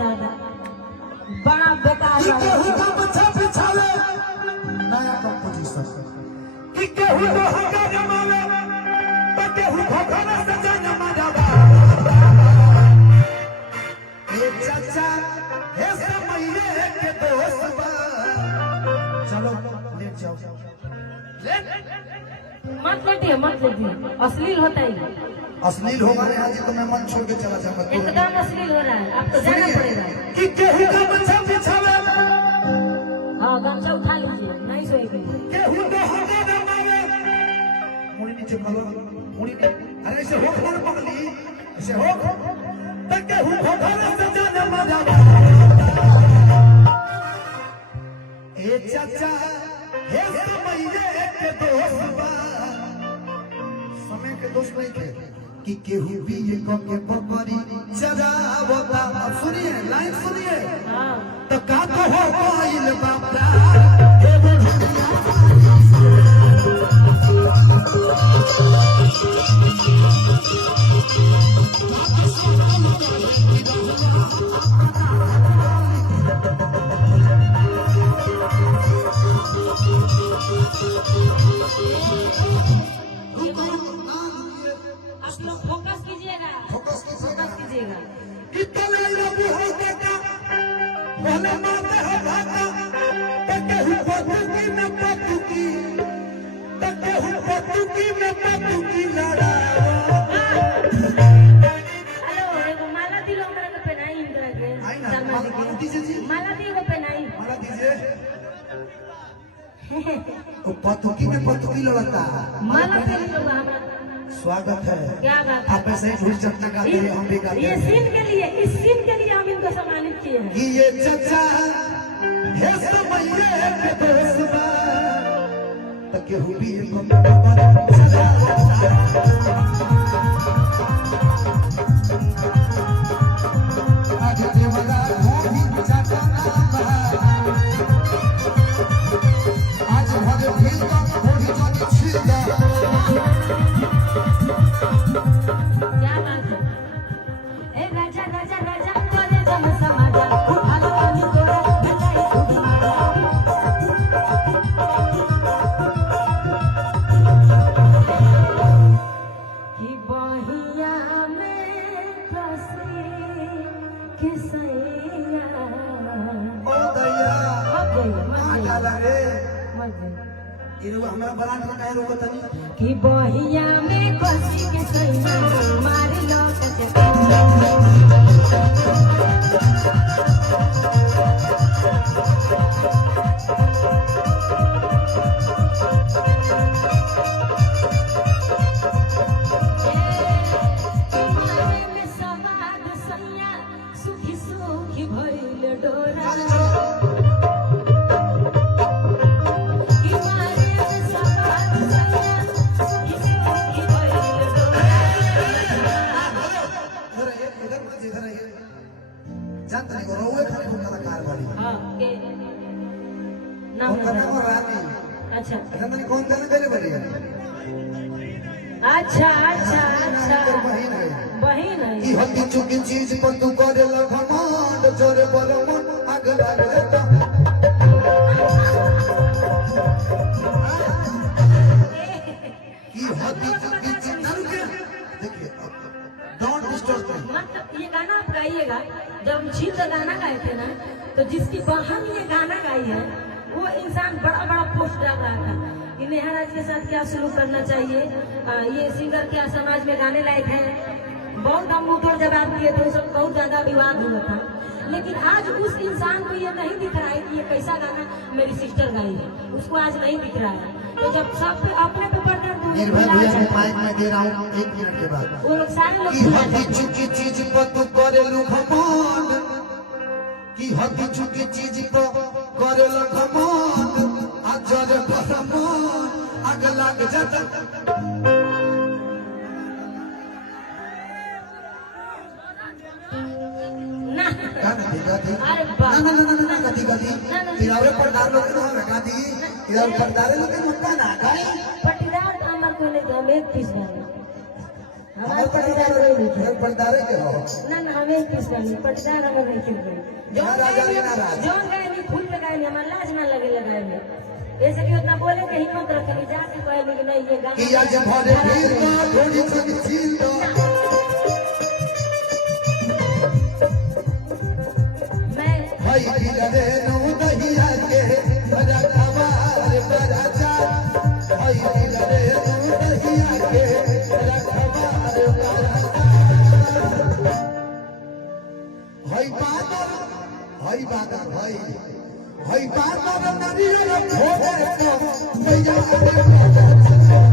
दादा बड़ा बेकार केहू का बच्चा बिछावे नया कंपोजिशन कि केहू को हका जमावे तो केहू खोखना सजा जमावा ए चाचा हे समये के दोस्त बा चलो ले जाओ मत लेटिए अश्लील होता है। अश्लील होगा नहीं आज तो मैं मन छोड़ के चला जाऊंगा एकदम अश्लील हो रहा है, आपको जाना पड़ेगा। कि केहू का बच्चा बिछावे हाँ गमछा उठा लीजिए, नहीं सोएगी। केहू को हका जमावे मुड़ी नीचे करो मुड़ी अरे ऐसे हो कौन पगली ऐसे हो तो केहू खोखना सजा जमावा ए चाचा हे समये के दोस्त बा समय के दोस्त नहीं थे कि केहू भी ये के बकरी चरावता अब सुनिए लाइन सुनिए हाँ तो का कहो कोइल बापरा हे बुढ़िया आप लोग फोकस कीजिएगा, फोकस कीजिएगा। कितने लोग होते का पहले मारते हैं भागा तके हु पतुकी में पतुकी तके हु पतुकी में पतुकी लड़ा हेलो एगो माला दिलो हमरा के पहनाई इंद्रा के आई ना शर्मा जी माला के दीजिए जी माला दियो पहनाई माला दीजिए वो पतुकी में पतुकी लड़ता माला पहन लो हमरा। स्वागत है क्या बात है। आप ऐसे ही ढोल चटना गाते हैं हम भी गाते ये हैं सीन के लिए, इस सीन के लिए हम इनको सम्मानित किए हैं। कि ये चचा हे समये के दोस्त बा तो केहू भी को आज देवला भी चाचा आज भरे भील का थोड़ी जानी छिल जा क्या बात है। ए राजा राजा राजा तोरे जम समाजा उठालो पानी तोरा बचाई तुम्हारा कि बहिया में फंसी किसैया ओ दैया मत गई आ लगे मत गई इरो हमरा बरात में काहे रोको तनी कि बहिया में फंसी किसैया मार लो के सुखी सुखी भइल डोरा जानते नहीं रोवे खाली को कलाकार वाली हाँ के नाम कौन करना को रानी अच्छा जानते नहीं कौन करने पहले वाली है अच्छा अच्छा अच्छा बहन है बहन है की हल्दी चुकी चीज पर तू करे लखमांड जोरे बोलो मन आग लग जाता की हल्दी चुकी चीज देखिए डोंट डिस्टर्ब मी मतलब ये गाना आप गाइएगा। जब हम छीन का गाना गाए थे ना तो जिसकी बहन ये गाना गाई है वो इंसान बड़ा बड़ा पोस्ट डाल रहा था कि नेहा राज के साथ क्या सलूक करना चाहिए, ये सिंगर क्या समाज में गाने लायक है। बहुत हम मुंह जवाब दिए थे, सब बहुत ज्यादा विवाद हुआ था। लेकिन आज उस इंसान को ये नहीं दिख रहा है कि ये कैसा गाना मेरी सिस्टर गाई है, उसको आज नहीं दिख रहा है। तो जब सब अपने पे बढ़ निर्भय भैया के माइक में दे रहा हूँ 1 मिनट के बाद वो लोग सारे की लोग हल्दी चुकी चीज पर तू करे लखमांड की हल्दी चुकी चीज पर करे लखमांड आज जरे बरमान आग लग जाता ना अरे पट्टीदार हमारे को नहीं हम 1 पीस हमारे पटदार कोई नहीं थे। पटदारे के हो ना ना हमें ही किस नहीं पटदार हमें नहीं खेल गए जौन गए नहीं फूल पे गए नहीं हमारे लाज ना लगे लगाए में ऐसे कि उतना बोले के हिम्मत रखे जाके कहे कि नहीं ये गाना कि आज भरे भीड़ का थोड़ी सी छील दो मैं भाई गिरे नो दहिया के बड़ा खबर बड़ा जा भाई गिरे नो दहिया के बड़ा खबर बड़ा जा भाई बादल भाई बादल नरियल भोरे को मैया रे